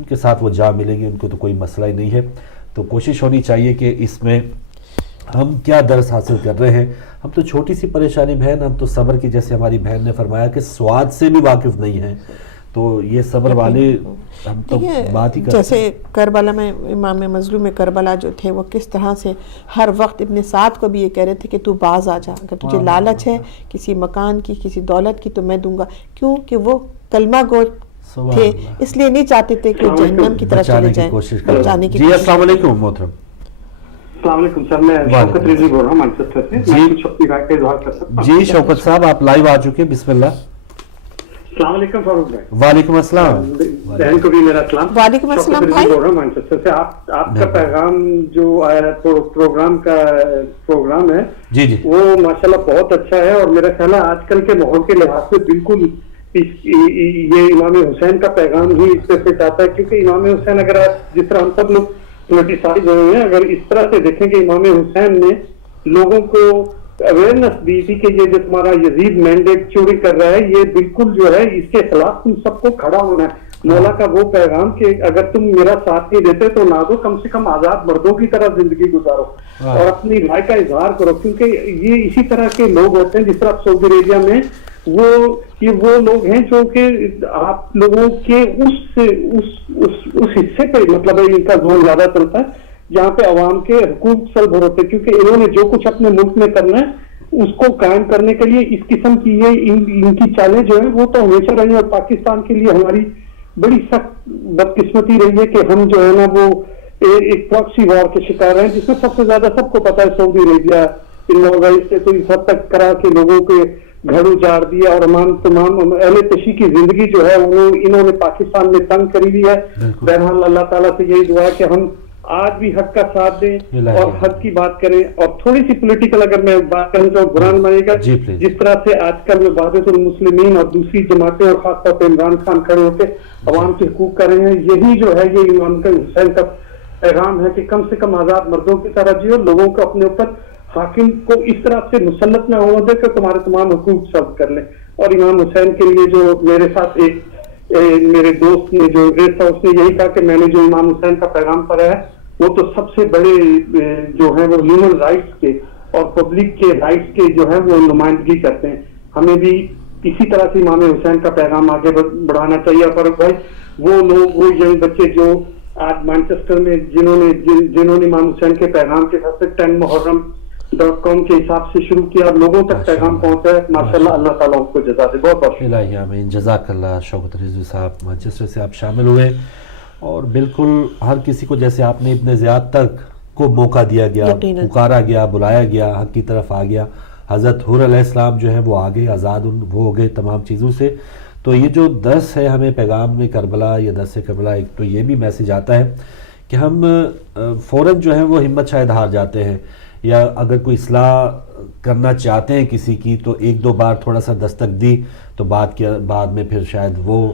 ان کے ساتھ وہ جا ملیں گے، ان کو تو کوئی مسئلہ ہی نہیں ہے. تو کوشش ہونی چاہیے کہ اس میں ہم کیا درس حاصل کر رہے ہیں. ہم تو چھوٹی سی پریشانی بہن، ہم تو صبر کی، جیسے ہماری بہن نے فرمایا کہ سواد سے بھی واقف نہیں ہیں، تو یہ صبر والے ہم تو بات ہی کرتے ہیں. جیسے کربلا میں امام مظلوم کربلا جو تھے وہ کس طرح سے ہر وقت ابن سعد کو بھی یہ کہہ رہے تھے کہ تو باز آ جا، اگر تجھے لالچ ہے کسی مکان کی، کسی دولت کی، تو میں دوں گا. کیوں کہ وہ کلمہ گو تھے، اس لیے نہیں چاہتے تھے کہ جہنم کی طرف چلے جائیں. بچانے کی جی السلام علیکم محترم. السلام علیکم سر، میں شوکت رضوی بول رہا ہوں مانچسٹر سے. جی شوکت صاحب آپ لائیو آ چکے، بسم اللہ. السلام علیکم فاروق بھائی. وعلیکم السلام. بہن کو بھی میرا السلام. وعلیکم السلام شوکت رضوی بول رہا ہوں مانچسٹر سے. آپ کا پیغام جو آیا پروگرام ہے جی جی وہ ماشاءاللہ بہت اچھا ہے، اور میرا خیال ہے آج کل کے ماحول کے لحاظ سے بالکل یہ امام حسین کا پیغام ہی اس سے فٹ آتا ہے. کیونکہ امام حسین، اگر آپ جس طرح ہم سب لوگ پولیٹیسائز ہوئے ہیں، اگر اس طرح سے دیکھیں کہ امام حسین نے لوگوں کو اویئرنس دی تھی کہ یہ جو تمہارا یزید مینڈیٹ چوری کر رہا ہے، یہ بالکل جو ہے اس کے خلاف تم سب کو کھڑا ہونا ہے. مولا کا وہ پیغام کہ اگر تم میرا ساتھ نہیں دیتے تو نہ دو، کم سے کم آزاد مردوں کی طرح زندگی گزارو اور اپنی رائے کا اظہار کرو. کیونکہ یہ اسی طرح کے لوگ ہوتے ہیں، جس طرح سعودی عربیہ میں وہ لوگ ہیں جو کہ آپ لوگوں کے اس حصے پہ مطلب ان کا زور زیادہ چلتا ہے جہاں پہ عوام کے حقوق سلب ہو رہے. کیونکہ انہوں نے جو کچھ اپنے ملک میں کرنا ہے اس کو قائم کرنے کے لیے اس قسم کی ان کی چالیں جو ہیں وہ تو ہمیشہ رہی. اور پاکستان کے لیے ہماری بڑی سخت بدقسمتی رہی ہے کہ ہم جو ہے نا وہ ایک پراکسی وار کے شکار ہیں، جس میں سب سے زیادہ سب کو پتا ہے سعودی عربیہ ان لوگوں سے تو اس حد تک کرا کے لوگوں کے گھر اجاڑ دیا اور تمام اہل تشیع کی زندگی جو ہے انہوں نے پاکستان میں تنگ کری ہوئی ہے. بہرحال اللہ تعالیٰ سے یہی دعا ہے کہ ہم آج بھی حق کا ساتھ دیں اور حق کی بات کریں. اور تھوڑی سی پولیٹیکل اگر میں بات کروں تو برا نہ مانے گا، جس طرح سے آج کل میں وحدت المسلمین اور دوسری جماعتیں اور خاص طور پہ عمران خان کھڑے ہو کے عوام کے حقوق کر رہے ہیں، یہی جو ہے یہ امام حسین کا پیغام ہے کہ کم سے کم آزاد مردوں کی طرح جیو، لوگوں کو اپنے اوپر حاکم کو اس طرح سے مسلط نہ ہونے دے کہ تمہارے تمام حقوق سلب کر لیں. اور امام حسین کے لیے جو میرے ساتھ میرے دوست نے جو ریس تھا اس نے یہی کہا کہ میں نے جو امام حسین کا پیغام پڑھا ہے وہ تو سب سے بڑے جو ہیں وہ ہیومن رائٹس کے اور پبلک کے رائٹس کے جو ہے وہ نمائندگی کرتے ہیں. ہمیں بھی اسی طرح سے امام حسین کا پیغام آگے بڑھانا چاہیے. فاروق بھائی، وہ لوگ وہ ینگ بچے جو آج مانچسٹر میں جنہوں نے امام حسین کے پیغام کے ساتھ 10muharram.com کے حساب سے شروع کیا، لوگوں تک پیغام پہنچا ہے، ماشاءاللہ اللہ تعالیٰ ان کو جزا دے. بہت بہت الہی آمین. جزاک اللہ. شوکت رضوی صاحب مانچسٹر سے آپ شامل ہوئے، اور بالکل ہر کسی کو جیسے آپ نے ابن زیاد تک کو موقع دیا گیا، پکارا گیا، بلایا گیا، حق کی طرف آ گیا. حضرت حور علیہ السلام جو ہے وہ آگے آزاد وہ ہو گئے تمام چیزوں سے. تو یہ جو درس ہے ہمیں پیغام میں کربلا یا درس کربلا، ایک تو یہ بھی میسج آتا ہے کہ ہم فوراً جو ہے وہ ہمت شاید ہار جاتے ہیں، یا اگر کوئی اصلاح کرنا چاہتے ہیں کسی کی تو ایک دو بار تھوڑا سا دستک دی تو بعد میں پھر شاید وہ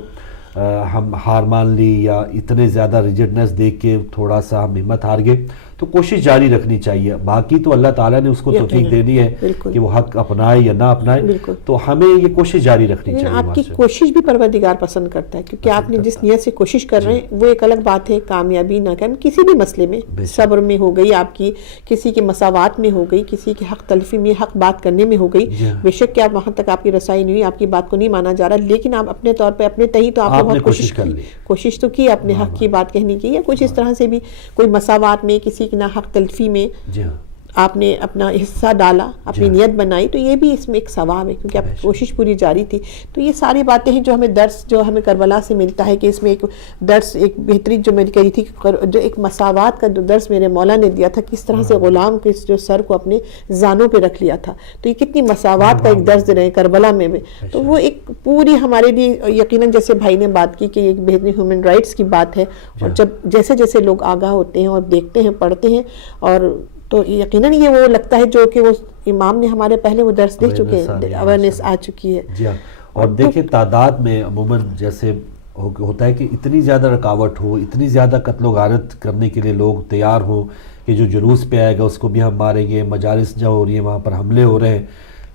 ہم ہار مان لی، یا اتنے زیادہ ریجڈنس دیکھ کے تھوڑا سا ہم ہمت ہار گئے. تو کوشش جاری رکھنی چاہیے. باقی تو اللہ تعالیٰ نے اس کو توفیق دینی ہے کہ وہ حق اپنائے یا نہ اپنائے، تو ہمیں یہ کوشش جاری رکھنی چاہیے. آپ کی کوشش بھی پروردگار پسند کرتا ہے، کیونکہ آپ نے جس نیت سے کوشش کر رہے ہیں وہ ایک الگ بات ہے. کامیابی نہ کریں کسی بھی مسئلے میں، صبر میں ہو گئی آپ کی، کسی کے مساوات میں ہو گئی، کسی کی حق تلفی میں، حق بات کرنے میں ہو گئی. بے شک کہ آپ وہاں تک آپ کی رسائی نہیں ہوئی، آپ کی بات کو نہیں مانا جا رہا، لیکن آپ اپنے طور پہ اپنے تہی تو آپ نے بہت کوشش تو کی اپنے حق کی بات کہنے کی، یا کچھ اس طرح سے بھی کوئی مساوات میں، کسی کی نہ حق تلفی میں آپ نے اپنا حصہ ڈالا، اپنی نیت بنائی، تو یہ بھی اس میں ایک ثواب ہے کیونکہ آپ کی کوشش پوری جاری تھی. تو یہ ساری باتیں ہیں جو ہمیں درس جو ہمیں کربلا سے ملتا ہے، کہ اس میں ایک درس ایک بہترین جو میں نے کہی تھی جو ایک مساوات کا جو درس میرے مولا نے دیا تھا، کس طرح سے غلام کے جو سر کو اپنے زانوں پہ رکھ لیا تھا. تو یہ کتنی مساوات کا ایک درس دے رہے ہیں کربلا میں. تو وہ ایک پوری ہمارے لیے یقیناً جیسے بھائی نے بات کی کہ یہ ایک بہترین ہیومن رائٹس کی بات ہے. اور جب جیسے جیسے لوگ آگاہ ہوتے ہیں اور دیکھتے ہیں، پڑھتے ہیں، اور تو یقیناً یہ وہ لگتا ہے جو کہ وہ امام نے ہمارے پہلے وہ درس دے چکے ہیں، اویئرنیس آ چکی ہے. جی ہاں. اور دیکھیں تعداد میں عموماً جیسے ہوتا ہے کہ اتنی زیادہ رکاوٹ ہو، اتنی زیادہ قتل و غارت کرنے کے لیے لوگ تیار ہوں کہ جو جلوس پہ آئے گا اس کو بھی ہم ماریں گے. مجالس جو ہو رہی ہیں وہاں پر حملے ہو رہے ہیں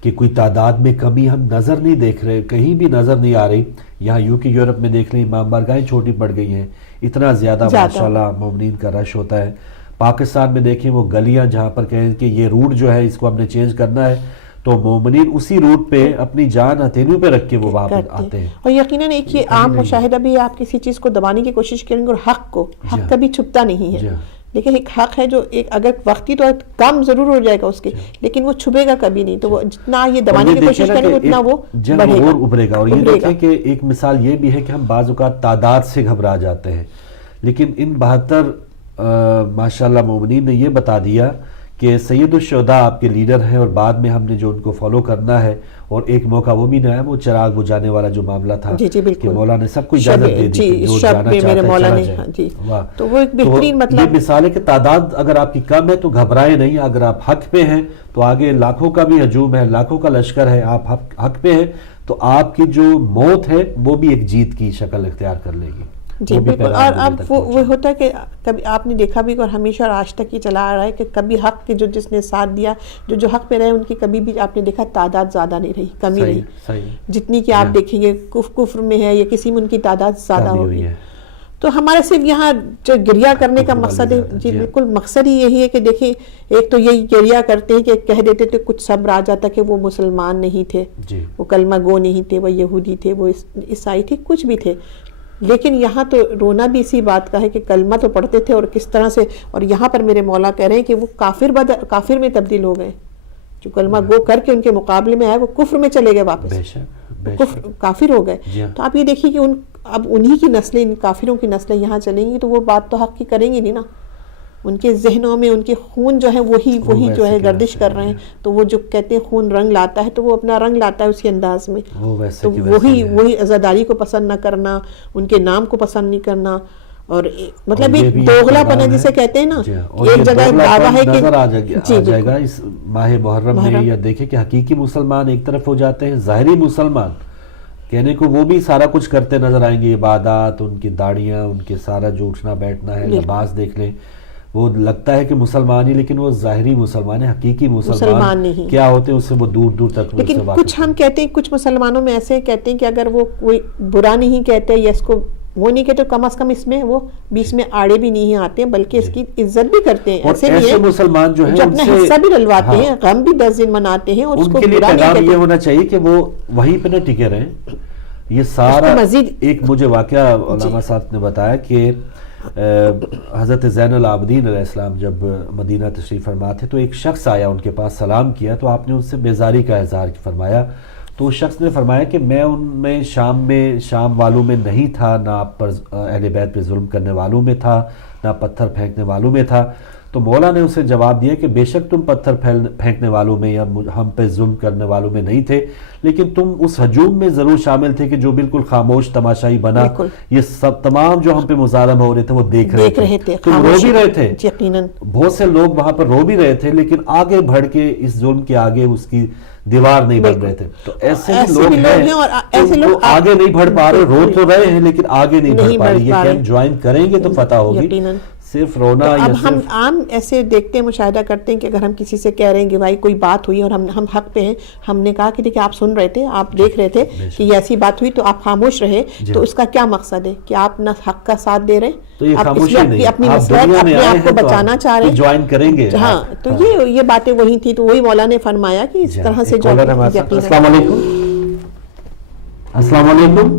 کہ کوئی تعداد میں کمی ہم نظر نہیں دیکھ رہے، کہیں بھی نظر نہیں آ رہی. یہاں یو کے یورپ میں دیکھ لیں امام بارگاہیں چھوٹی پڑ گئی ہیں، اتنا زیادہ ماشاءاللہ مومنین کا رش ہوتا ہے. پاکستان میں دیکھیں وہ گلیاں جہاں پر کہیں کہ یہ روٹ جو ہے اس کو ہم نے چینج کرنا ہے تو مومنین اسی روٹ پہ اپنی جان ہتھیلیوں پہ رکھ کے وہ وہاں پہ آتے ہیں. اور یقیناً ایک یہ عام مشاہدہ بھی، آپ کسی چیز کو دبانے کی کوشش کریں گے اور حق کبھی چھپتا نہیں ہے، لیکن ایک حق ہے جو ایک اگر وقتی تو کم ضرور ہو جائے گا اس کے، لیکن وہ چھپے گا کبھی نہیں. تو وہ جتنا یہ دبانے کی کوشش کریں گے اتنا وہ بڑھے گا، ابھرے گا. اور یہ دیکھیں کہ ایک مثال یہ بھی ہے کہ ہم بعض اوقات تعداد سے گھبرا جاتے ہیں، لیکن ان 72 ماشاءاللہ مومنین نے یہ بتا دیا کہ سید الشہداء آپ کے لیڈر ہیں، اور بعد میں ہم نے جو ان کو فالو کرنا ہے. اور ایک موقع وہ بھی نہ ہے وہ چراغ بجھانے والا جو معاملہ تھا کہ مولا نے سب کو اجازت دے دی کہ جو جانا چاہتا ہے چلا جائے. تو وہ ایک بہترین مطلب یہ مثال ہے کہ تعداد اگر آپ کی کم ہے تو گھبرائے نہیں. اگر آپ حق پہ ہیں تو آگے لاکھوں کا بھی ہجوم ہے، لاکھوں کا لشکر ہے، آپ حق پہ ہیں تو آپ کی جو موت ہے وہ بھی ایک جیت کی شکل اختیار کر لے گی. جی بالکل. اور اب وہ ہوتا ہے کہ کبھی آپ نے دیکھا بھی اور ہمیشہ اور آج تک یہ چلا آ رہا ہے کہ کبھی حق کے جو جس نے ساتھ دیا، جو حق پہ رہے ان کی کبھی بھی آپ نے دیکھا تعداد زیادہ نہیں رہی، کمی رہی. جتنی کہ آپ دیکھیں گے کفر میں ہے یا کسی میں ان کی تعداد زیادہ ہوگی. تو ہمارا صرف یہاں جو گریہ کرنے کا مقصد ہے، جی بالکل مقصد ہی یہی ہے کہ دیکھیں ایک تو یہی گریہ کرتے ہیں کہ کہہ دیتے تھے کچھ صبر آ جاتا کہ وہ مسلمان نہیں تھے، وہ کلمہ گو نہیں تھے، وہ یہودی تھے، وہ عیسائی تھے، کچھ بھی تھے. لیکن یہاں تو رونا بھی اسی بات کا ہے کہ کلمہ تو پڑھتے تھے اور کس طرح سے، اور یہاں پر میرے مولا کہہ رہے ہیں کہ وہ کافر میں تبدیل ہو گئے. جو کلمہ گو کر کے ان کے مقابلے میں آئے وہ کفر میں چلے گئے واپس، کافر ہو گئے. تو آپ یہ دیکھیے کہ اب انہی کی نسلیں، ان کافروں کی نسلیں یہاں چلیں گی تو وہ بات تو حق کی کریں گی نہیں نا. ان کے ذہنوں میں ان کے خون جو ہے وہی جو ہے گردش کر رہے ہیں. تو وہ جو کہتے ہیں خون رنگ لاتا ہے تو وہ اپنا رنگ لاتا ہے اسی انداز میں. تو وہی عزاداری کو پسند نہ کرنا، ان کے نام کو پسند نہیں کرنا، اور مطلب ایک دوغلا پنا جسے کہتے ہیں نا. ایک جگہ دعویٰ ہے کہ آ جائے گا اس ماہ محرم میں. یا دیکھیں کہ حقیقی مسلمان ایک طرف ہو جاتے ہیں، ظاہری مسلمان کہنے کو وہ بھی سارا کچھ کرتے نظر آئیں گے، عبادات، ان کی داڑیاں، ان کے سارا جو اٹھنا بیٹھنا ہے، لباس دیکھ لیں، وہ لگتا ہے کہ مسلمان ہی لیکن وہ ظاہری مسلمان ہے. حقیقی مسلمان نہیں کیا ہوتے ہیں اس سے وہ دور دور تک. لیکن کچھ ہم کہتے ہیں، کچھ مسلمانوں میں ایسے کہتے ہیں کہ اگر وہ کوئی برا نہیں کہتے یا اس کو وہ نہیں کہتے کم از کم اس میں وہ بیچ میں آڑے بھی نہیں آتے ہیں بلکہ اس کی عزت بھی کرتے ہیں. ایسے بھی ہیں مسلمان جو ہیں اپنا حصہ بھی ڈلواتے ہیں، غم بھی 10 دن مناتے ہیں، اور اس کو برا نہیں کہتے. یہ ہونا چاہیے کہ وہ وہیں پہ نہ ٹکے رہیں. یہ سارا ایک مجھے واقعہ علامہ صاحب نے بتایا کہ حضرت زین العابدین علیہ السلام جب مدینہ تشریف فرما تھے تو ایک شخص آیا ان کے پاس، سلام کیا تو آپ نے ان سے بیزاری کا اظہار فرمایا. تو اس شخص نے فرمایا کہ میں ان میں شام والوں میں نہیں تھا، نہ آپ پر اہل بیت پہ ظلم کرنے والوں میں تھا، نہ پتھر پھینکنے والوں میں تھا. تو مولا نے اسے جواب دیا کہ بے شک تم پتھر پھینکنے والوں میں یا ہم پہ ظلم کرنے والوں میں نہیں تھے، لیکن تم اس ہجوم میں ضرور شامل تھے کہ جو بالکل خاموش تماشائی بنا. یہ سب تمام جو ہم پہ مظالم ہو رہے تھے وہ دیکھ رہے تھے، تم رو بھی رہے تھے. بہت سے لوگ وہاں پر رو بھی رہے تھے لیکن آگے بڑھ کے اس ظلم کے آگے اس کی دیوار نہیں بن رہے تھے. تو ایسے لوگ ہیں جو آگے نہیں بڑھ پا رہے، رو تو رہے ہیں لیکن آگے نہیں بڑھ پا رہے. یہ کیمپ جوائن کریں گے تو فتح ہوگی. صرف رونا اب ہم عام ایسے دیکھتے ہیں، مشاہدہ کرتے ہیں کہ اگر ہم کسی سے کہہ رہے ہیں کہ بھائی کوئی بات ہوئی اور ہم حق پہ ہیں، ہم نے کہا کہ دیکھیں آپ سن رہے تھے، آپ دیکھ رہے تھے کہ یہ ایسی بات ہوئی تو آپ خاموش رہے، تو اس کا کیا مقصد ہے کہ آپ نہ حق کا ساتھ دے رہے ہیں، آپ اپنی مصلحت اپنے آپ کو بچانا چاہ رہے ہیں، جوائن کریں گے. ہاں تو یہ باتیں وہی تھی. تو وہی مولا نے فرمایا کہ اس طرح سے. السلام علیکم. السلام علیکم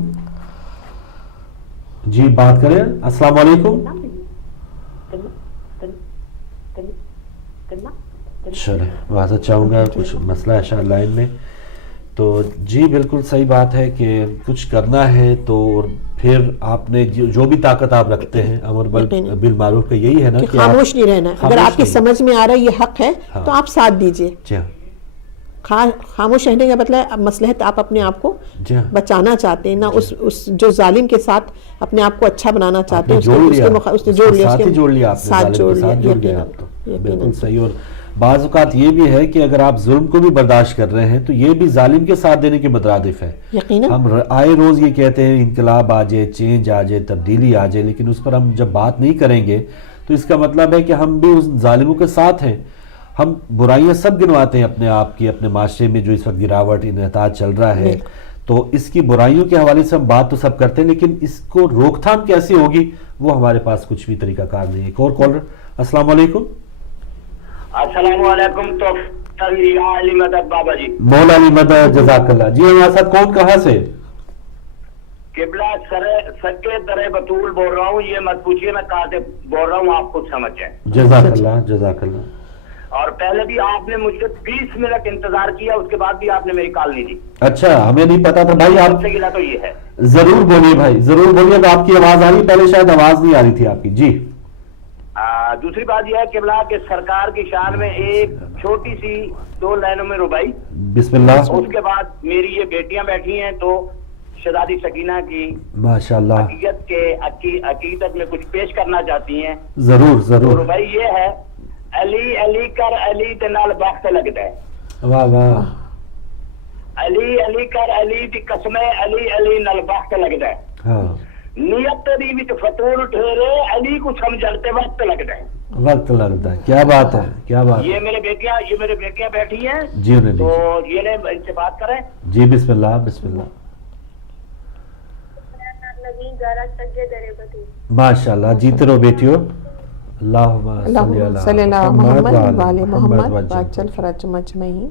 جی، بات کریں. السلام علیکم. چلے معذرت چاہوں گا، کچھ مسئلہ ہے شاید لائن میں. تو جی بالکل صحیح بات ہے کہ کچھ کرنا ہے تو پھر آپ نے جو بھی طاقت آپ رکھتے ہیں امر بالمعروف کا یہی ہے نا کہ خاموش نہیں رہنا. اگر آپ کی سمجھ میں آ رہا ہے یہ حق ہے تو آپ ساتھ دیجئے. خاموش رہنے کا مطلب مصلحت آپ اپنے آپ کو بچانا چاہتے ہیں، نہ اس جو ظالم کے ساتھ اپنے آپ کو اچھا بنانا چاہتے ہیں. بالکل صحیح. اور بعض اوقات یہ بھی ہے کہ اگر آپ ظلم کو بھی برداشت کر رہے ہیں تو یہ بھی ظالم کے ساتھ دینے کے مترادف ہے. ہم آئے روز یہ کہتے ہیں انقلاب آ جائے، چینج آ جائے، تبدیلی آ جائے، لیکن اس پر ہم جب بات نہیں کریں گے تو اس کا مطلب ہے کہ ہم بھی اس ظالموں کے ساتھ ہیں. ہم برائیاں سب گنواتے ہیں اپنے آپ کی، اپنے معاشرے میں جو اس وقت گراوٹ انحطاط چل رہا ہے. تو اس کی برائیوں کے حوالے سے ہم بات تو سب کرتے ہیں، لیکن اس کو روک تھام کیسی ہوگی وہ ہمارے پاس کچھ بھی طریقہ کار نہیں ہے. ایک اور کالر. السلام علیکم. السلام علیکم. تو علی مدد بابا جی. مولا علی مدد جزاک اللہ. جی ہمارے ساتھ کون کہاں سے؟ قبلہ سکے درے بطول بول رہا ہوں. یہ مت پوچھیے میں کہاں سے بول رہا ہوں، آپ خود سمجھ جائیں. جزاک اللہ جزاک اللہ. اور پہلے بھی آپ نے مجھ سے 20 منٹ انتظار کیا، اس کے بعد بھی آپ نے میری کال نہیں دی. اچھا ہمیں نہیں پتا تھا بھائی. آپ سے گلا تو یہ ہے. ضرور بولیے بھائی ضرور بولیے. تو آپ کی آواز آ رہی، پہلے شاید آواز نہیں آ رہی تھی آپ کی. جی دوسری بات یہ ہے قبلہ کہ سرکار کی شان میں ایک چھوٹی سی 2 لائنوں میں ربائی. بسم اللہ. اس کے بعد میری یہ بیٹیاں بیٹھی ہیں تو شہزادی سکینہ کی ماشاءاللہ حقیقت کے عقیدت میں کچھ پیش کرنا چاہتی ہیں. ضرور ضرور. ربائی یہ ہے، علی علی کر علی دے نال وقت لگتا ہے. واہ واہ. علی علی کر علی دی قسم علی علی نال وقت لگتا ہے. ہاں نیت دی وچ فتور ٹھہرے علی کو سمجھتے وقت لگتا ہے. وقت لگتا ہے. کیا بات ہے کیا بات. یہ میرے بیٹیاں بیٹھی ہیں. جی انہیں تو یہ نے ان سے بات کریں. جی بسم اللہ بسم اللہ. ماشاءاللہ جیتے رہو بیٹیو. اللہم صلی اللہ محمد وعلی محمد باچل فرج مجمعین.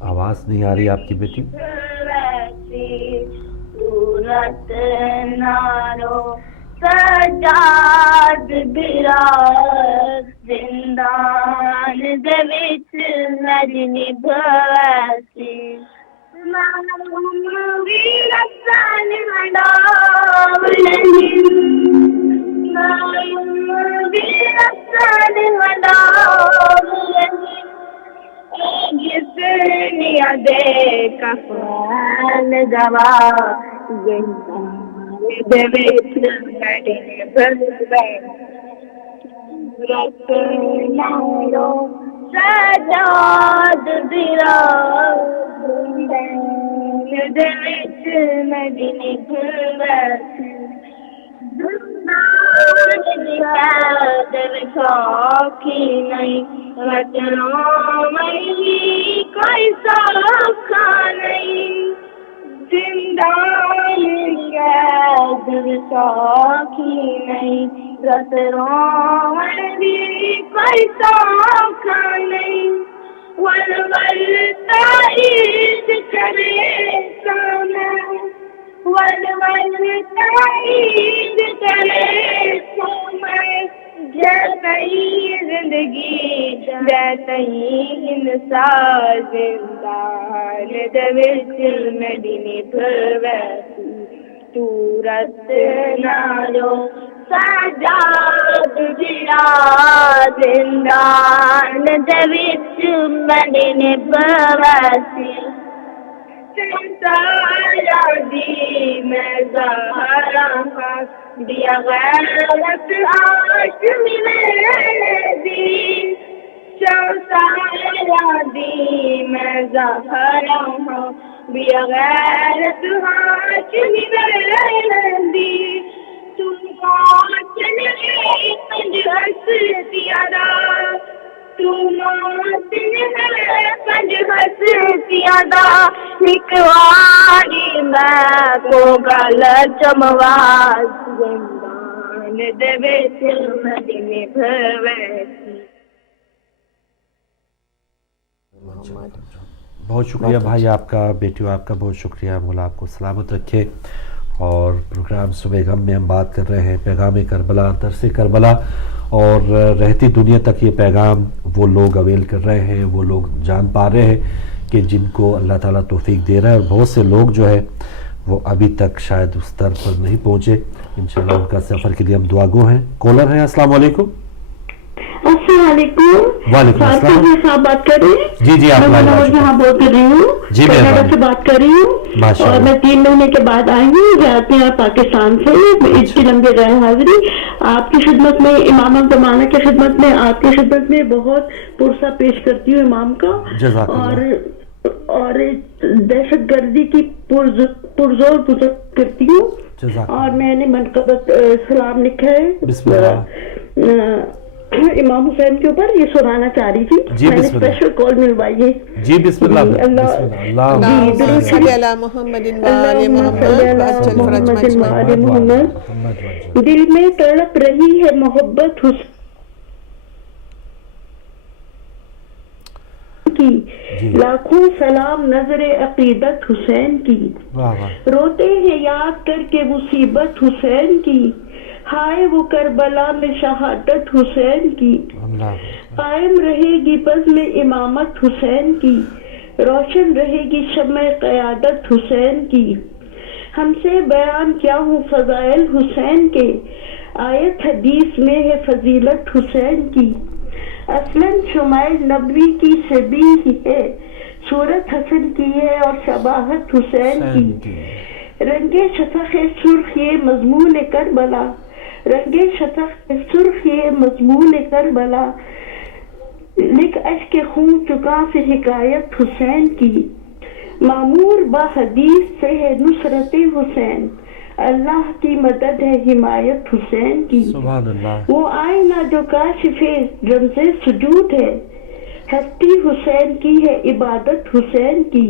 آواز نہیں آ رہی آپ کی بیٹی. سجاد برات زندان دے وچ نجنی بھواسی ویرستان مڈاولنی ویرستان مڈاولنی جسنیا دے کفن گوا زندان دے وچ نجنی بھواسی رتنارو سجاد برات دے وچ نجنی بھواسی سوکھی نہیں وطنوں میں کوئی سوکھا نہیں. زندان قید سوکھی نہیں وطنوں میں کوئی سوکھا نہیں. ول تائید کرے سونا ول تائید کرے سونا. جیسے ہی زندگی جیسے ہی انسان زندان دے وچ مدینے بھواسی تو رت نالو سجاد برات زندان دے وچ مدینے بھواسی. سارا دی میں زہرا دیا غیرت ہاشمی دی. سارا دی میں زہرا دیا غیرت ہاشمی دی. تم کون پنج ہستیاں دا تم پنج ہستیاں دا ایک واری میں کو گل چمواز زندان دے وچ مدینے بھواسی. بہت شکریہ بھائی آپ کا. بیٹیوں آپ کا بہت شکریہ. مولا آپ کو سلامت رکھے. اور پروگرام صبح غم میں ہم بات کر رہے ہیں پیغام کربلا درس کربلا، اور رہتی دنیا تک یہ پیغام وہ لوگ اویل کر رہے ہیں، وہ لوگ جان پا رہے ہیں کہ جن کو اللہ تعالیٰ توفیق دے رہا ہے. اور بہت سے لوگ جو ہے وہ ابھی تک شاید اس در پر نہیں پہنچے. انشاءاللہ ان کا سفر کے لیے ہم دعا گو ہیں. کالر ہیں. السلام علیکم. السلام علیکم. وعلیکم السلام. صاحب بات کر رہی ہیں؟ جی جی آپ یہاں بات کر رہی ہوں. جی کینیڈا سے بات کر رہی ہوں. اور میں 3 مہینے کے بعد آئی ہوں جاتے ہیں پاکستان سے. عید کی لمبی رہے حاضری آپ کی خدمت میں، امام زمانہ کی خدمت میں، آپ کی خدمت میں بہت پرسہ پیش کرتی ہوں امام کا. اور اور دہشت گردی کی پرزور بزرگ کرتی ہوں. اور میں نے منقبت سلام لکھا ہے امام حسین کے اوپر، یہ سنانا چاہ رہی تھی. میں نے اسپیشل کال ملوائی ہے. جی بسم اللہ. محمد. دل میں تڑپ رہی ہے محبت حسین کی، لاکھوں سلام نظر عقیدت حسین کی. روتے ہیں یاد کر کے مصیبت حسین کی، ہائے وہ کربلا میں شہادت حسین کی. قائم رہے گی بزم امامت حسین کی، روشن رہے گی شمع قیادت حسین کی. ہم سے بیان کیا ہوں فضائل حسین کے، آیت حدیث میں ہے فضیلت حسین کی. اصلاً شمائل نبوی کی شبیہ ہے، صورت حسن کی ہے اور شباہت حسین کی. رنگ شفق سرخ یہ مضمون کربلا، رنگ شفق سرخ یہ مضمون کربلا، لکھ اشک خون چکا سے حکایت حسین کی. معمور با حدیث سے ہے نصرت حسین، اللہ کی مدد ہے حمایت حسین کی. سبحان اللہ. وہ آئینہ جو کاشف رمز سجود ہے، ہستی حسین کی ہے عبادت حسین کی.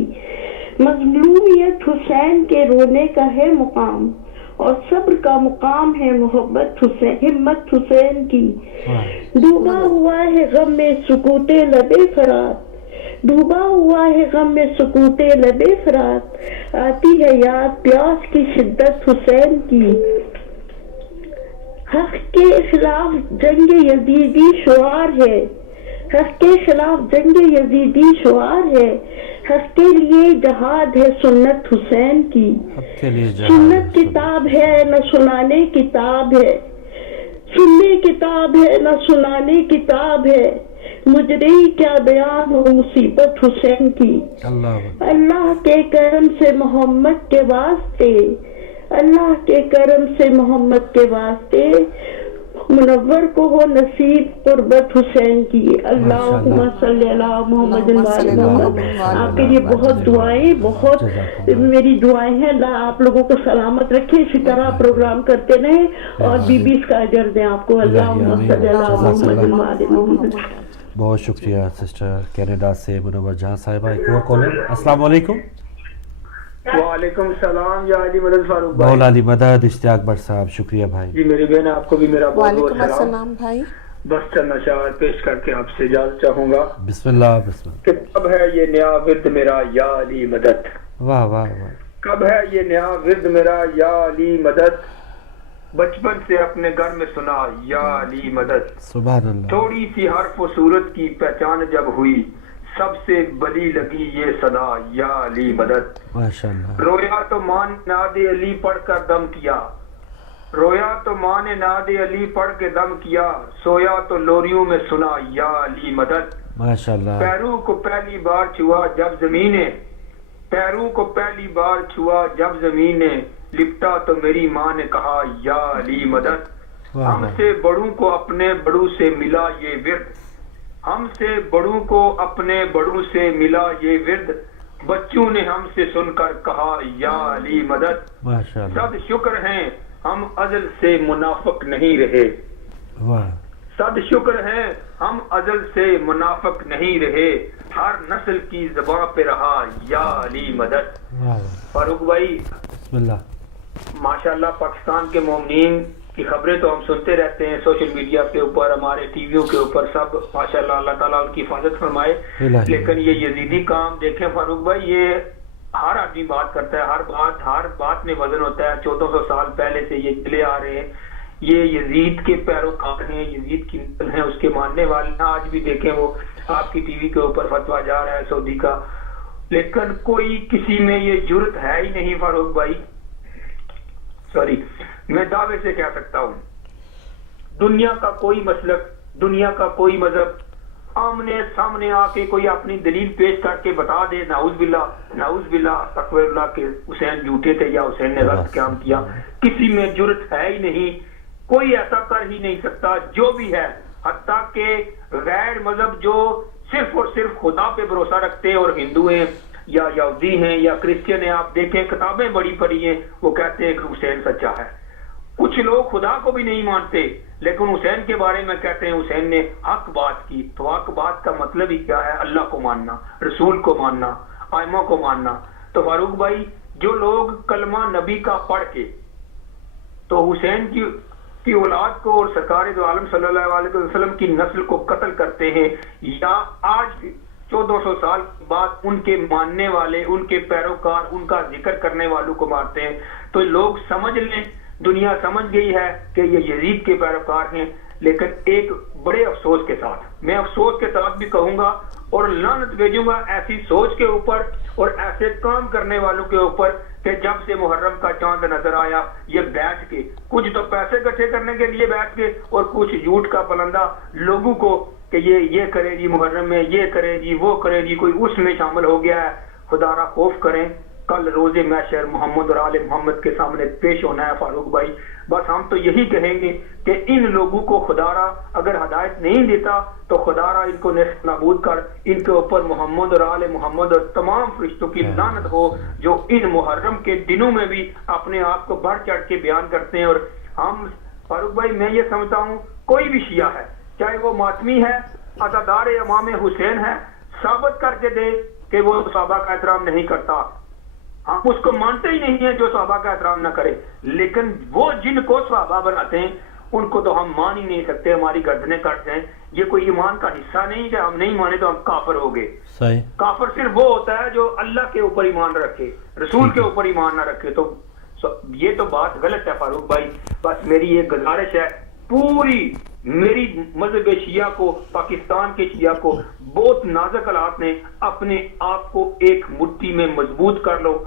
مظلومیت حسین کے رونے کا ہے مقام، اور صبر کا مقام ہے محبت حسین ہمت حسین کی. ڈوبا ہوا ہے غم میں سکوت لب فرات، ڈوبا ہوا ہے غم میں سکوت لب فرات، آتی ہے یاد پیاس کی شدت حسین کی. حق کے خلاف جنگ یزیدی شعار ہے، حق کے خلاف جنگ یزیدی شعار ہے، حق کے لیے جہاد ہے سنت حسین کی. سنت کتاب ہے نہ سنانے کتاب ہے، سننے کتاب ہے نہ سنانے کتاب ہے، مجرے کیا بیان ہو مصیبت حسین کی. اللہ کے کرم سے محمد کے واسطے، اللہ کے کرم سے محمد کے واسطے، منور کو ہو نصیب قربت حسین کی. اللہم صلی اللہ محمد محمد. آپ کے لیے بہت دعائیں، بہت میری دعائیں ہیں. اللہ آپ لوگوں کو سلامت رکھے، اسی طرح پروگرام کرتے رہیں اور بیس کا اجر دیں آپ کو. اللہم صلی اللہ محمد محمد. بہت شکریہ سسٹر کینیڈا سے منور جہاں صاحبہ. ایک اور کالر. السلام علیکم. وعلیکم السلام. یا علی مدد فاروق بھائی. مولا علی مدد اشتیاق بٹ صاحب. شکریہ بھائی. جی میری بہن آپ کو بھی میرا بہت بہت وعلیکم السلام بھائی. بس چند اشعار پیش کر کے آپ سے اجازت چاہوں گا. بسم اللہ. بسم اللہ. کہ کب ہے یہ نیا ورد میرا یا علی مدد. واہ واہ واہ. کب ہے یہ نیا ورد میرا یا علی مدد، بچپن سے اپنے گھر میں سنا یا علی مدد. سبحان اللہ. تھوڑی سی حرف و صورت کی پہچان جب ہوئی، سب سے بلی لگی یہ صدا یا علی مدد. ماشاءاللہ. رویا تو ماں نے ناد علی پڑھ کر دم کیا، رویا تو ماں نے ناد علی پڑھ کے دم کیا، سویا تو لوریوں میں سنا یا علی مدد. ماشاءاللہ. پیروں کو پہلی بار چھوا جب زمین، پیروں کو پہلی بار چھوا جب زمین، لپٹا تو میری ماں نے کہا یا علی مدد. ہم سے بڑوں کو اپنے بڑوں سے ملا یہ ورد، ہم سے بڑوں کو اپنے بڑوں سے ملا یہ ورد، بچوں نے ہم سے سن کر کہا یا علی مدد. صد شکر ہیں ہم ازل سے منافق نہیں رہے، صد شکر ہیں ہم ازل سے منافق نہیں رہے، ہر نسل کی زبان پہ رہا یا علی مدد. فاروق بھائی بسم اللہ. ماشاءاللہ پاکستان کے مومنین کی خبریں تو ہم سنتے رہتے ہیں سوشل میڈیا کے اوپر، ہمارے ٹی ویوں کے اوپر، سب ماشاءاللہ اللہ تعالیٰ ان کی حفاظت فرمائے. لیکن یہ یزیدی کام دیکھیں فاروق بھائی، یہ ہر آدمی بات کرتا ہے، ہر بات میں وزن ہوتا ہے. 1400 سال پہلے سے یہ چلے آ رہے ہیں، یہ یزید کے پیروکار ہیں، یزید کی نسل ہیں، اس کے ماننے والے ہیں. آج بھی دیکھیں وہ آپ کی ٹی وی کے اوپر فتویٰ جا رہا ہے سعودی کا، لیکن کوئی کسی میں یہ جرت ہے ہی نہیں فاروق بھائی. سوری، میں دعوے سے کہہ سکتا ہوں دنیا کا کوئی مسلک، دنیا کا کوئی مذہب آمنے سامنے آ کے کوئی اپنی دلیل پیش کر کے بتا دے نعوذ باللہ استغفر اللہ کہ حسین جھوٹے تھے یا حسین نے غلط کام کیا، کسی میں جرت ہے ہی نہیں، کوئی ایسا کر ہی نہیں سکتا. جو بھی ہے، حتیٰ کہ غیر مذہب جو صرف اور صرف خدا پہ بھروسہ رکھتے ہیں, اور ہندو ہیں یا یہودی ہیں یا کرسچن ہیں, آپ دیکھیں کتابیں بڑی پڑھی ہیں, وہ کہتے ہیں کہ حسین سچا ہے. کچھ لوگ خدا کو بھی نہیں مانتے لیکن حسین کے بارے میں کہتے ہیں حسین نے حق بات کی. تو حق بات کا مطلب ہی کیا ہے؟ اللہ کو ماننا, رسول کو ماننا, ائمہ کو ماننا. تو فاروق بھائی, جو لوگ کلمہ نبی کا پڑھ کے تو حسین کی اولاد کو اور سرکار دو عالم صلی اللہ علیہ وسلم کی نسل کو قتل کرتے ہیں, یا آج 1400 سال بعد ان کے ماننے والے, ان کے پیروکار, ان کا ذکر کرنے والوں کو مارتے ہیں, تو لوگ سمجھ لیں, دنیا سمجھ گئی ہے کہ یہ یزید کے پیروکار ہیں. لیکن ایک بڑے افسوس کے ساتھ, میں افسوس کے ساتھ بھی کہوں گا اور لعنت بھیجوں گا ایسی سوچ کے اوپر اور ایسے کام کرنے والوں کے اوپر کہ جب سے محرم کا چاند نظر آیا یہ بیٹھ کے کچھ تو پیسے اکٹھے کرنے کے لیے بیٹھ کے اور کچھ جھوٹ کا پلندہ لوگوں کو کہ یہ کرے جی محرم میں, یہ کرے جی, وہ کرے جی, کوئی اس میں شامل ہو گیا ہے. خدا را خوف کریں, کل روز محشر محمد اور آل محمد کے سامنے پیش ہونا ہے فاروق بھائی. بس ہم تو یہی کہیں گے کہ ان لوگوں کو خدا را اگر ہدایت نہیں دیتا تو خدا را ان کو نیست نابود کر, ان کے اوپر محمد اور آل محمد اور تمام فرشتوں کی لعنت ہو جو ان محرم کے دنوں میں بھی اپنے آپ کو بڑھ چڑھ کے بیان کرتے ہیں. اور ہم فاروق بھائی, میں یہ سمجھتا ہوں کوئی بھی شیعہ ہے, چاہے وہ ماتمی ہے, عزادار امام حسین ہے, ثابت کر کے دے کہ وہ صحابہ کا احترام نہیں کرتا. ہم اس کو مانتے ہی نہیں ہیں جو صحابہ کا احترام نہ کرے, لیکن وہ جن کو صحابہ بناتے ہیں ان کو تو ہم مان ہی نہیں سکتے, ہماری گردنیں کٹ جائیں. یہ کوئی ایمان کا حصہ نہیں کہ ہم نہیں مانے تو ہم کافر ہو گئے. صحیح. کافر صرف وہ ہوتا ہے جو اللہ کے اوپر ایمان رکھے, رسول کے اوپر ایمان نہ رکھے. تو یہ تو بات غلط ہے فاروق بھائی. بس میری یہ گزارش ہے, پوری میری مذہب شیعہ کو, پاکستان کے شیعہ کو بہت نازک حالات نے اپنے آپ کو ایک مٹھی میں مضبوط کر لو,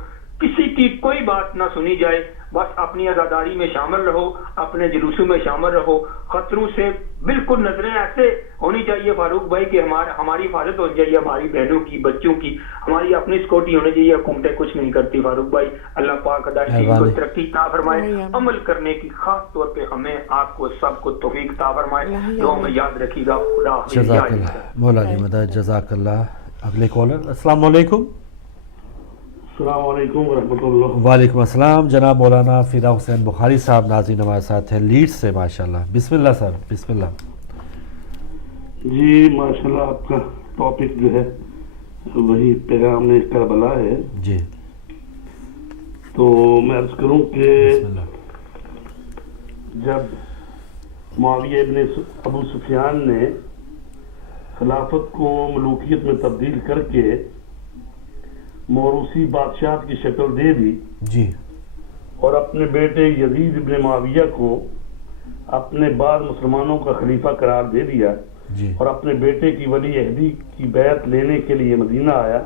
کسی کی کوئی بات نہ سنی جائے, بس اپنی عزاداری میں شامل رہو, اپنے جلوسوں میں شامل رہو. خطروں سے بالکل نظریں ایسے ہونی چاہیے فاروق بھائی کہ ہماری حفاظت ہونی چاہیے, ہماری بہنوں کی, بچوں کی, ہماری اپنی سکیورٹی ہونی چاہیے. حکومتیں کچھ نہیں کرتی فاروق بھائی. اللہ پاک ہدایت کو ترقی عطا فرمائے, عمل کرنے کی خاص طور پہ ہمیں آپ کو سب کو توفیق عطا فرمائے. دعا میں یاد رکھیے گا. جزاک اللہ مولا علی مدد, جزاک اللہ. اگلے کالر. السلام علیکم. السلام علیکم ورحمۃ اللہ. وعلیکم السلام. جناب مولانا فدا حسین بخاری صاحب ناظرین ہمارے ساتھ ہیں لیڈ سے, ماشاءاللہ. بسم اللہ صاحب, بسم اللہ. جی ماشاءاللہ, آپ کا ٹاپک جو ہے وہی پیغام کربلا ہے. جی. تو میں عرض کروں کہ جب معاویہ ابن ابو سفیان نے خلافت کو ملوکیت میں تبدیل کر کے موروثی بادشاہت کی شکل دے دی, جی, اور اپنے بیٹے یزید ابن معاویہ کو اپنے بعد مسلمانوں کا خلیفہ قرار دے دیا, جی, اور اپنے بیٹے کی ولی عہدی کی بیعت لینے کے لیے مدینہ آیا,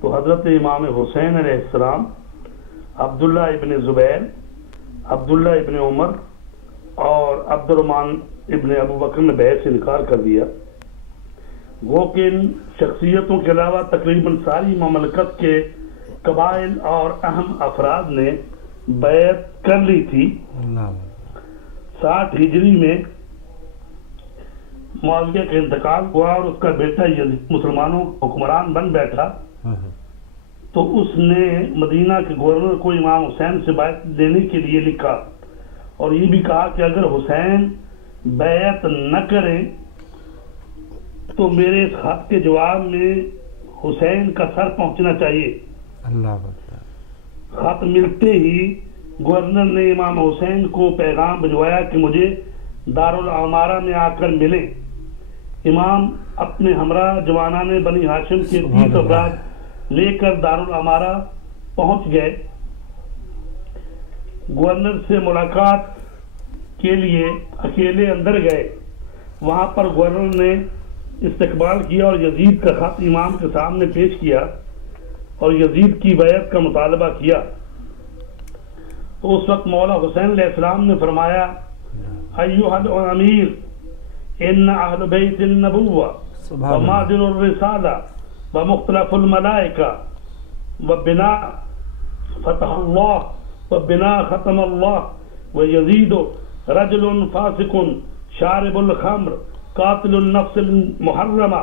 تو حضرت امام حسین علیہ السلام عبداللہ ابن زبیر, عبداللہ ابن عمر اور عبد الرحمن ابن ابو بکر نے بیعت سے انکار کر دیا. وہ کہ ان شخصیتوں کے علاوہ تقریباً ساری مملکت کے قبائل اور اہم افراد نے بیعت کر لی تھی. 60 ہجری میں معاویہ کا انتقال ہوا اور اس کا بیٹا مسلمانوں حکمران بن بیٹھا, تو اس نے مدینہ کے گورنر کو امام حسین سے بیعت لینے کے لیے لکھا اور یہ بھی کہا کہ اگر حسین بیعت نہ کریں تو میرے اس خط کے جواب میں حسین کا سر پہنچنا چاہیے. خط ملتے ہی گورنر نے امام حسین کو پیغام بھجوایا کہ مجھے دارالعمارہ میں آ کر ملیں. امام اپنے ہمراہ جوانان بنی ہاشم کے 30 افراد لے کر دارالعمارہ پہنچ گئے. گورنر سے ملاقات کے لیے اکیلے اندر گئے. وہاں پر گورنر نے استقبال کیا اور یزید کا خط امام کے سامنے پیش کیا اور یزید کی بیعت کا مطالبہ کیا. تو اس وقت مولا حسین علیہ السلام نے فرمایا, ایھا الامیر ان اہل بیت النبوہ ومعدن الرسالہ ومختلف الملائکہ وبنا فتح اللہ وبنا ختم اللہ ویزید رجل فاسق شارب الخمر قاتل النفس المحرمہ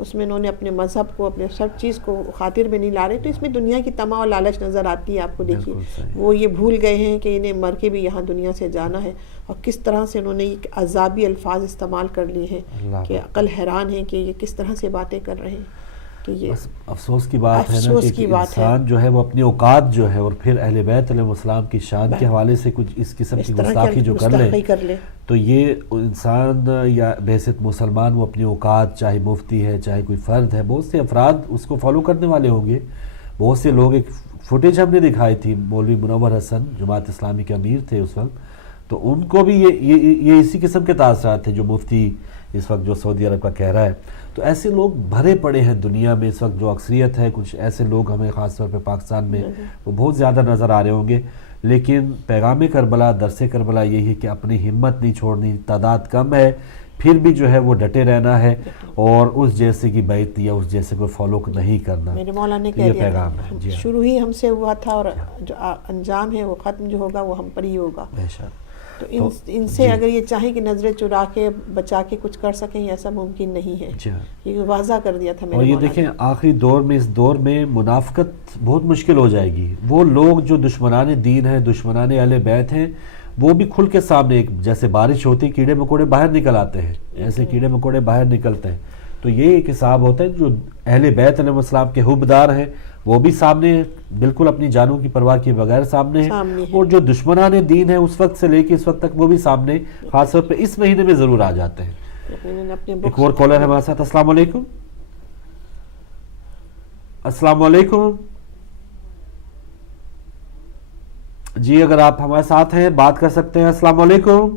اس میں انہوں نے اپنے مذہب کو اپنے سب چیز کو خاطر میں نہیں لا رہے. تو اس میں دنیا کی طمع اور لالچ نظر آتی ہے آپ کو. دیکھیے وہ یہ بھول گئے ہیں کہ انہیں مر کے بھی یہاں دنیا سے جانا ہے, اور کس طرح سے انہوں نے یہ عذابی الفاظ استعمال کر لیے ہیں کہ عقل حیران ہے کہ یہ کس طرح سے باتیں کر رہے ہیں. کہ یہ افسوس کی بات ہے نا کہ انسان جو ہے وہ اپنی اوقات جو ہے اور پھر اہل بیت علیہ السلام کی شان کے حوالے سے کچھ اس قسم کی گستاخی جو کر لے تو یہ انسان یا بحیثیت مسلمان وہ اپنی اوقات, چاہے مفتی ہے چاہے کوئی فرد ہے, بہت سے افراد اس کو فالو کرنے والے ہوں گے. بہت سے لوگ, ایک فوٹیج ہم نے دکھائی تھی, مولوی منور حسن جماعت اسلامی کے امیر تھے اس وقت, تو ان کو بھی یہ اسی قسم کے تاثرات تھے جو مفتی اس وقت جو سعودی عرب کا کہہ رہا ہے. تو ایسے لوگ بھرے پڑے ہیں دنیا میں اس وقت. جو اکثریت ہے, کچھ ایسے لوگ ہمیں خاص طور پہ پاکستان میں وہ بہت زیادہ نظر آ رہے ہوں گے. لیکن پیغام کربلا, درس کربلا یہی ہے کہ اپنی ہمت نہیں چھوڑنی. تعداد کم ہے پھر بھی جو ہے وہ ڈٹے رہنا ہے, اور اس جیسے کی بیعت یا اس جیسے کو فالو نہیں کرنا. میرے مولا نے کہہ دیا شروع ہی ہم سے ہوا تھا, اور جو انجام ہے وہ ختم جو ہوگا وہ ہم پر ہی ہوگا. تو ان سے اگر یہ چاہیں کہ نظریں چرا کے بچا کے کچھ کر سکیں, ایسا ممکن نہیں ہے. یہ واضح کر دیا تھا. اور یہ دیکھیں آخری دور میں, اس دور میں منافقت بہت مشکل ہو جائے گی. وہ لوگ جو دشمنان دین ہیں, دشمنان اہل بیت ہیں, وہ بھی کھل کے سامنے, جیسے بارش ہوتی کیڑے مکوڑے باہر نکل آتے ہیں, ایسے کیڑے مکوڑے باہر نکلتے ہیں. تو یہ ایک حساب ہوتا ہے. جو اہل بیت علیہ السلام کے حبدار ہیں وہ بھی سامنے ہیں, بالکل اپنی جانوں کی پرواہ کیے بغیر سامنے ہیں, اور جو دشمنان دین ہے اس وقت سے لے کے اس وقت تک وہ بھی سامنے, خاص طور پہ اس مہینے میں ضرور آ جاتے ہیں. ایک اور کالر ہے ہمارے ساتھ. السلام علیکم. السلام علیکم جی, اگر آپ ہمارے ساتھ ہیں بات کر سکتے ہیں. السلام علیکم.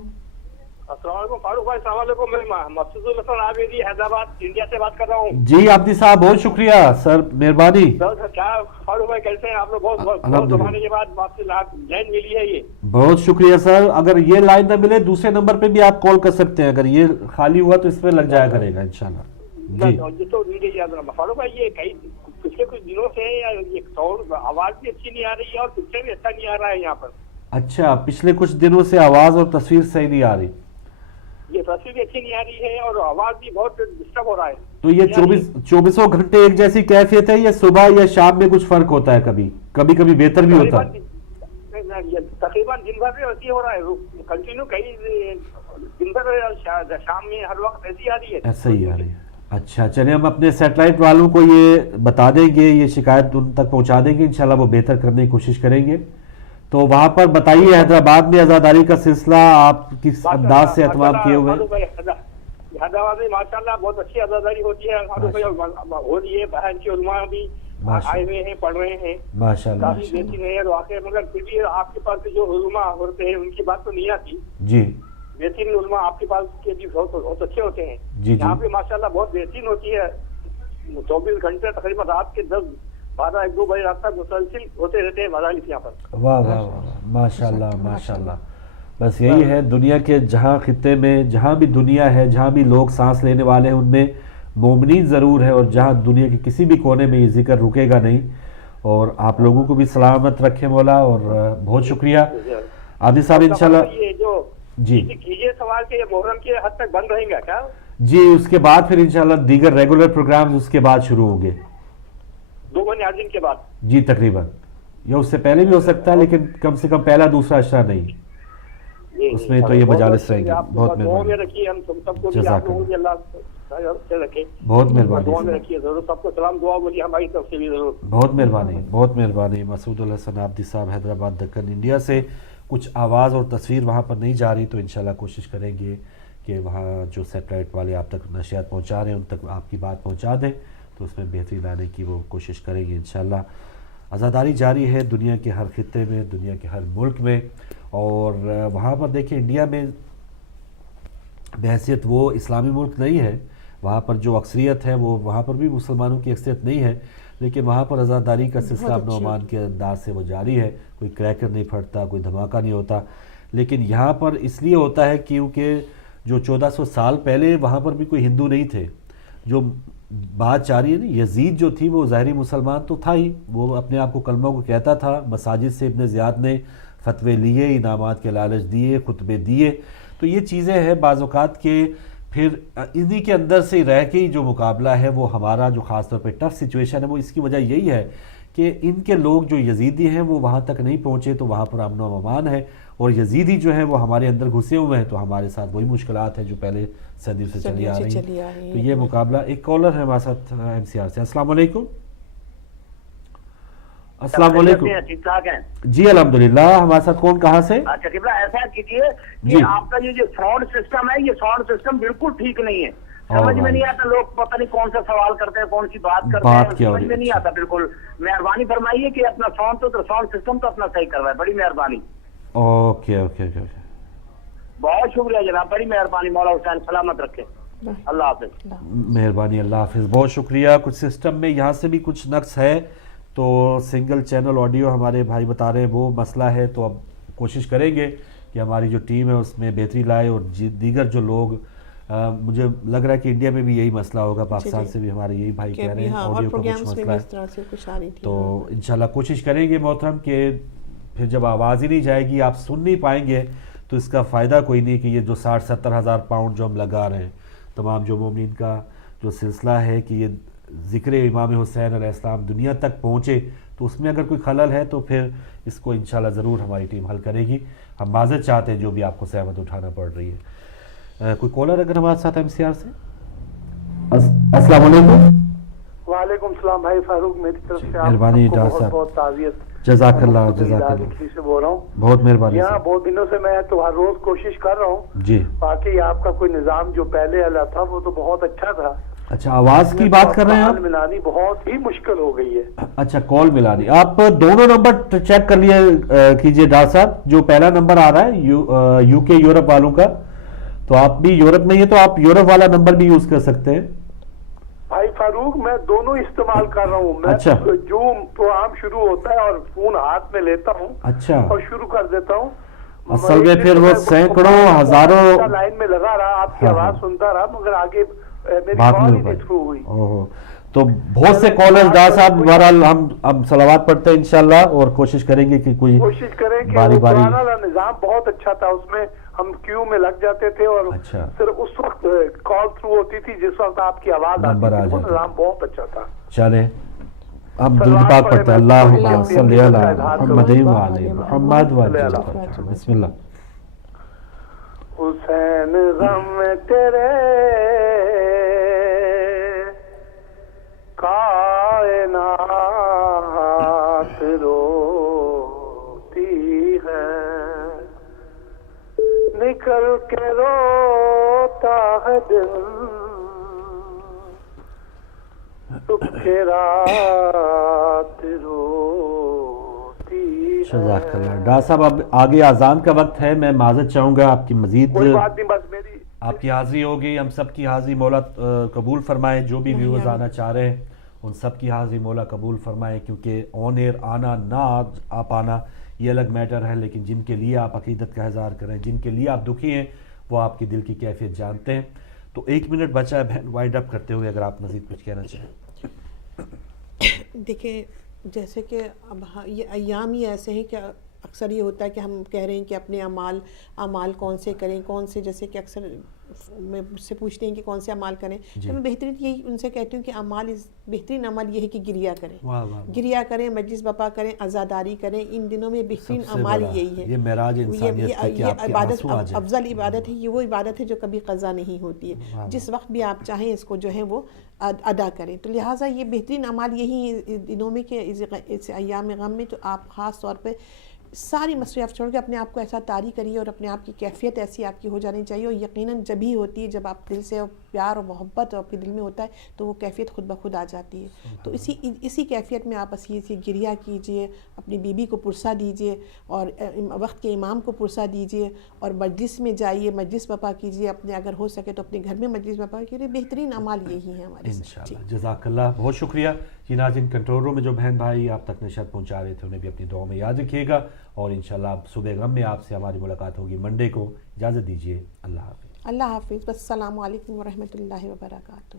السلام علیکم فاروق بھائی. السلام علیکم. میں مقصود الحسن عابدی حیدرآباد انڈیا سے بات کر رہا ہوں. جی عابدی صاحب بہت شکریہ سر, مہربانی. کیا فاروق بھائی کیسے ہیں آپ لوگ؟ بہت زمانے کے بعد آپ سے لائن ملی ہے. یہ بہت شکریہ سر. اگر یہ لائن نہ ملے دوسرے نمبر پہ بھی آپ کال کر سکتے ہیں, اگر یہ خالی ہوا تو اس پہ لگ جایا کرے گا انشاءاللہ. جی تو فاروق بھائی یہ کئی پچھلے کچھ دنوں سے آواز بھی اچھی نہیں آ رہی ہے اور پکچر بھی اچھا نہیں آ رہا ہے یہاں پر. اچھا, پچھلے کچھ دنوں سے آواز اور تصویر صحیح نہیں آ رہی. یہ تصویر بھی اچھی نہیں آ رہی ہے اور آواز بھی بہت ڈسٹرب ہو رہا ہے. تو یہ 24 گھنٹے ایک جیسی کیفیت ہے یا صبح یا شام میں کچھ فرق ہوتا ہے؟ کبھی بہتر بھی ہوتا ہے. تقریباً دن بھر میں ایسی ہو رہا ہے کنٹینیو, کئی دن بھر شام میں ہر وقت ایسی آ رہی ہے. ایسا ہی آ رہی ہے. اچھا چلیں, ہم اپنے سیٹلائٹ والوں کو یہ بتا دیں گے, یہ شکایت ان تک پہنچا دیں گے, انشاءاللہ وہ بہتر کرنے کی کوشش کریں گے. تو وہاں پر بتائیے حیدرآباد میں آزاداری کا سلسلہ آپ کس انداز سے اہتمام کیے ہوئے ہیں؟ حیدرآباد میں ماشاءاللہ بہت اچھی آزاداری ہوتی ہے, ہو رہی ہے. بہن کی علماء بھی آئے ہوئے ہیں, پڑھ رہے ہیں ماشاءاللہ. کافی بہترین ہے واقعی, مگر پھر بھی آپ کے پاس جو علماء ہوتے ہیں ان کی بات تو نہیں آتی. جی بہترین علماء آپ کے پاس کے بھی بہت اچھے ہوتے ہیں. جی یہاں پہ ماشاءاللہ بہت بہترین ہوتی ہے. 24 گھنٹے تقریباً رات کے 10, 12, 1, 2 بجے رات تک مسلسل ہوتے رہتے ہیں مجالس یہاں پر. واہ واہ واہ, ماشاءاللہ ماشاءاللہ. بس یہی ہے دنیا کے جہاں خطے میں, جہاں بھی دنیا ہے, جہاں بھی لوگ سانس لینے والے ہیں, ان میں مومنین ضرور ہے, اور جہاں دنیا کے کسی بھی کونے میں یہ ذکر رکے گا نہیں. اور آپ لوگوں کو بھی سلامت رکھے مولا, اور بہت شکریہ عابد صاحب. انشاءاللہ یہ جو جی کیجیے سوال کے محرم کے حد تک بند رہیں گا کیا؟ جی, اس کے بعد پھر انشاءاللہ دیگر ریگولر پروگرام اس کے بعد شروع ہوں گے 2 مہینے دن کے بعد. جی تقریباً, یا اس سے پہلے بھی ہو سکتا ہے, لیکن کم سے کم پہلا دوسرا اشرہ نہیں, اس میں تو یہ مجالس رہیں گے. بہت مہربانی, رکھیے ہم سب کو بھی, آپ لوگوں کو اللہ رکھے. بہت مہربانی, دعا میں رکھیے ضرور. سب کو سلام دعا بولیے ہماری طرف سے بھی ضرور. بہت مہربانی, بہت مہربانی. مسعود الحسن عابدی صاحب حیدرآباد دکن انڈیا سے. کچھ آواز اور تصویر وہاں پر نہیں جا رہی, تو انشاءاللہ کوشش کریں گے کہ وہاں جو سیٹلائٹ والے آپ تک نشریات پہنچا رہے ہیں ان تک آپ کی بات پہنچا دیں, تو اس میں بہتری لانے کی وہ کوشش کریں گے انشاءاللہ. آزاداری جاری ہے دنیا کے ہر خطے میں, دنیا کے ہر ملک میں, اور وہاں پر دیکھیں انڈیا میں بحیثیت وہ اسلامی ملک نہیں ہے, وہاں پر جو اکثریت ہے وہ وہاں پر بھی مسلمانوں کی اکثریت نہیں ہے, لیکن وہاں پر آزاداری کا سلسلہ ابن عمان کے انداز سے وہ جاری ہے. کوئی کریکر نہیں پھٹتا, کوئی دھماکہ نہیں ہوتا. لیکن یہاں پر اس لیے ہوتا ہے کیونکہ جو 1400 سال پہلے وہاں پر بھی کوئی ہندو نہیں تھے. جو بات جاری ہے نا, یزید جو تھی وہ ظاہری مسلمان تو تھا ہی, وہ اپنے آپ کو کلمہ کو کہتا تھا. مساجد سے ابن زیاد نے فتوے لیے, انعامات کے لالچ دیے, خطبے دیے. تو یہ چیزیں ہیں بعض اوقات کے پھر انہی کے اندر سے رہ کے ہی جو مقابلہ ہے وہ ہمارا جو خاص طور پہ ٹف سچویشن ہے وہ اس کی وجہ یہی ہے کہ ان کے لوگ جو یزیدی ہیں وہ وہاں تک نہیں پہنچے، تو وہاں پر امن و امان ہے، اور یزیدی جو ہیں وہ ہمارے اندر گھسے ہوئے ہیں، تو ہمارے ساتھ وہی مشکلات ہیں جو پہلے صدیوں سے چلی آ رہی ہیں۔ تو یہ مقابلہ، ایک کالر ہے ہمارے ساتھ ایم سی آر سے۔ السلام علیکم۔ السلام علیکم۔ ٹھیک ٹھاک ہیں جی الحمدللہ۔ ہمارے ساتھ کون، کہاں سے؟ اچھا قبلہ ایسا کیجیے کہ آپ کا یہ جو ساؤنڈ سسٹم ہے، یہ ساؤنڈ سسٹم بالکل ٹھیک نہیں ہے، سمجھ میں نہیں آتا، لوگ پتہ نہیں کون سا سوال کرتے ہیں، کون سی بات کرتے ہیں، سمجھ میں نہیں آتا بالکل۔ مہربانی فرمائیے کہ اپنا ساؤنڈ سسٹم تو اپنا صحیح کروائے، بڑی مہربانی۔ اوکے اوکے اوکے، بہت شکریہ جناب، بڑی مہربانی، مولا حسین سلامت رکھے، اللہ حافظ۔ مہربانی، اللہ حافظ، بہت شکریہ۔ کچھ سسٹم میں یہاں سے بھی کچھ نقص ہے، تو سنگل چینل آڈیو ہمارے بھائی بتا رہے ہیں وہ مسئلہ ہے، تو اب کوشش کریں گے کہ ہماری جو ٹیم ہے اس میں بہتری لائے، اور دیگر جو لوگ، مجھے لگ رہا ہے کہ انڈیا میں بھی یہی مسئلہ ہوگا، پاکستان سے بھی ہمارے یہی بھائی کہہ رہے ہیں آڈیو کا کچھ مسئلہ ہے، تو انشاءاللہ کوشش کریں گے محترم کہ پھر جب آواز ہی نہیں جائے گی، آپ سن نہیں پائیں گے، تو اس کا فائدہ کوئی نہیں کہ یہ جو 60-70 ہزار پاؤنڈ جو ہم لگا رہے ہیں تمام جو مومنین کا جو سلسلہ ہے کہ یہ ذکر امام حسین علیہ السلام دنیا تک پہنچے، تو اس میں اگر کوئی خلل ہے تو پھر اس کو انشاءاللہ ضرور ہماری ٹیم حل کرے گی۔ ہم معذرت چاہتے ہیں جو بھی آپ کو زحمت اٹھانا پڑ رہی ہے۔ کوئی کالر اگر ہمارے ساتھ ایم سی آر سے؟ السلام علیکم۔ وعلیکم السلام بھائی فاروق، میری طرف سے مہربانی ڈاکٹر صاحب، بہت تعزیت، جزاک اللہ جزاک اللہ، سے بول رہا ہوں، بہت مہربانی۔ یہاں بہت دنوں سے میں تو ہر روز کوشش کر رہا ہوں جی، باقی آپ کا کوئی نظام جو پہلے والا تھا وہ تو بہت اچھا تھا۔ اچھا، آواز کی بات کر رہے ہیں آپ؟ کال ملانی بہت ہی مشکل ہو گئی ہے۔ اچھا، کال ملانی، آپ دونوں نمبر چیک کر لیے کیجئے ڈاکٹر صاحب، جو پہلا نمبر آ رہا ہے یو کے یورپ والوں کا، تو آپ بھی یورپ میں ہی ہے تو آپ یورپ والا نمبر بھی یوز کر سکتے ہیں۔ بھائی فاروق میں دونوں استعمال کر رہا ہوں، میں جو پروگرام شروع ہوتا ہے اور فون ہاتھ میں لیتا ہوں اچھا اور شروع کر دیتا ہوں، اصل میں پھر وہ سینکڑوں ہزاروں لائن میں لگا رہا، آپ کی آواز سنتا رہا، مگر آگے میری کال ہی نہیں تھرو ہوئی۔ تو بہت سے کالرز ڈاکٹر صاحب، بہرحال ہم صلوات پڑھتے ہیں انشاءاللہ، اور کوشش کریں گے کہ کوئی کوشش کریں کہ باری باری، پرانا نظام بہت اچھا تھا، اس میں ہم کیو میں لگ جاتے تھے اور صرف اس وقت کال تھرو ہوتی تھی جس وقت آپ کی آواز آتی تھی، وہ نظام بہت اچھا تھا۔ چلیں ہم درود پاک پڑھتے ہیں، اللہم صلی علی محمد وعلی محمد وعلی بسم اللہ۔ حسین غم تیرے کائنات روتی ہے، نکل کے روتا ہے دل صبح کے رات روتی ہے۔ جزاک اللہ ڈاکٹر صاحب، اب آگے اذان کا وقت ہے، میں معذرت چاہوں گا، آپ کی مزید کوئی بات نہیں، بس میری آپ کی حاضری ہوگی، ہم سب کی حاضری مولا قبول فرمائے، جو بھی ویورز آنا چاہ رہے ہیں ان سب کی حاضری مولا قبول فرمائے، کیونکہ آن ایئر آنا نہ آ پانا یہ الگ میٹر ہے، لیکن جن کے لیے آپ عقیدت کا اظہار کریں، جن کے لیے آپ دکھی ہیں، وہ آپ کی دل کی کیفیت جانتے ہیں۔ تو 1 منٹ بچا ہے بہن، وائنڈ اپ کرتے ہوئے اگر آپ مزید کچھ کہنا چاہیں۔ دیکھیں، جیسے کہ اب یہ ایام ہی ایسے ہیں کہ اکثر یہ ہوتا ہے کہ ہم کہہ رہے ہیں کہ اپنے اعمال کون سے کریں، کون سے، جیسے کہ اکثر میں مجھ سے پوچھتے ہیں کہ کون سے اعمال کریں، تو میں بہترین یہی ان سے کہتی ہوں کہ بہترین عمل یہ ہے کہ گریا کریں، گریا کریں، مجلس بپا کریں، عزاداری کریں، ان دنوں میں بہترین اعمال یہی ہے۔ یہ معراج انسانیت کا کہ آپ کے آنسو آ جائیں۔ افضل عبادت ہے یہ، وہ عبادت ہے جو کبھی قضا نہیں ہوتی ہے، جس وقت بھی آپ چاہیں اس کو جو ہے وہ ادا کریں، تو لہٰذا یہ بہترین اعمال یہی ہیں دنوں میں کہ اس ایام غم میں، تو آپ خاص طور پہ ساری مصروفیات چھوڑ کے اپنے آپ کو ایسا طاری کریے، اور اپنے آپ کی کیفیت ایسی آپ کی ہو جانی چاہیے، اور یقیناً جب ہی ہوتی ہے جب آپ دل سے پیار اور محبت آپ کے دل میں ہوتا ہے تو وہ کیفیت خود بخود آ جاتی ہے۔ تو اسی کیفیت میں آپ اسی گریہ کیجئے، اپنی بیوی کو پرسہ دیجئے، اور وقت کے امام کو پرسہ دیجئے، اور مجلس میں جائیے، مجلس بپا کیجئے، اپنے اگر ہو سکے تو اپنے گھر میں مجلس بپا کیجئے، بہترین اعمال یہی ہیں ہمارے انشاءاللہ۔ جزاک اللہ، بہت شکریہ جی۔ ناظرین، کنٹرول روم میں جو بہن بھائی آپ تک نشر پہنچا رہے تھے انہیں بھی اپنی دعاؤں میں یاد رکھیے گا، اور انشاءاللہ اب صبح غم میں آپ سے ہماری ملاقات ہوگی منڈے کو۔ اجازت دیجیے، اللہ حافظ۔ اللہ حافظ، السلام علیکم ورحمۃ اللہ وبرکاتہ۔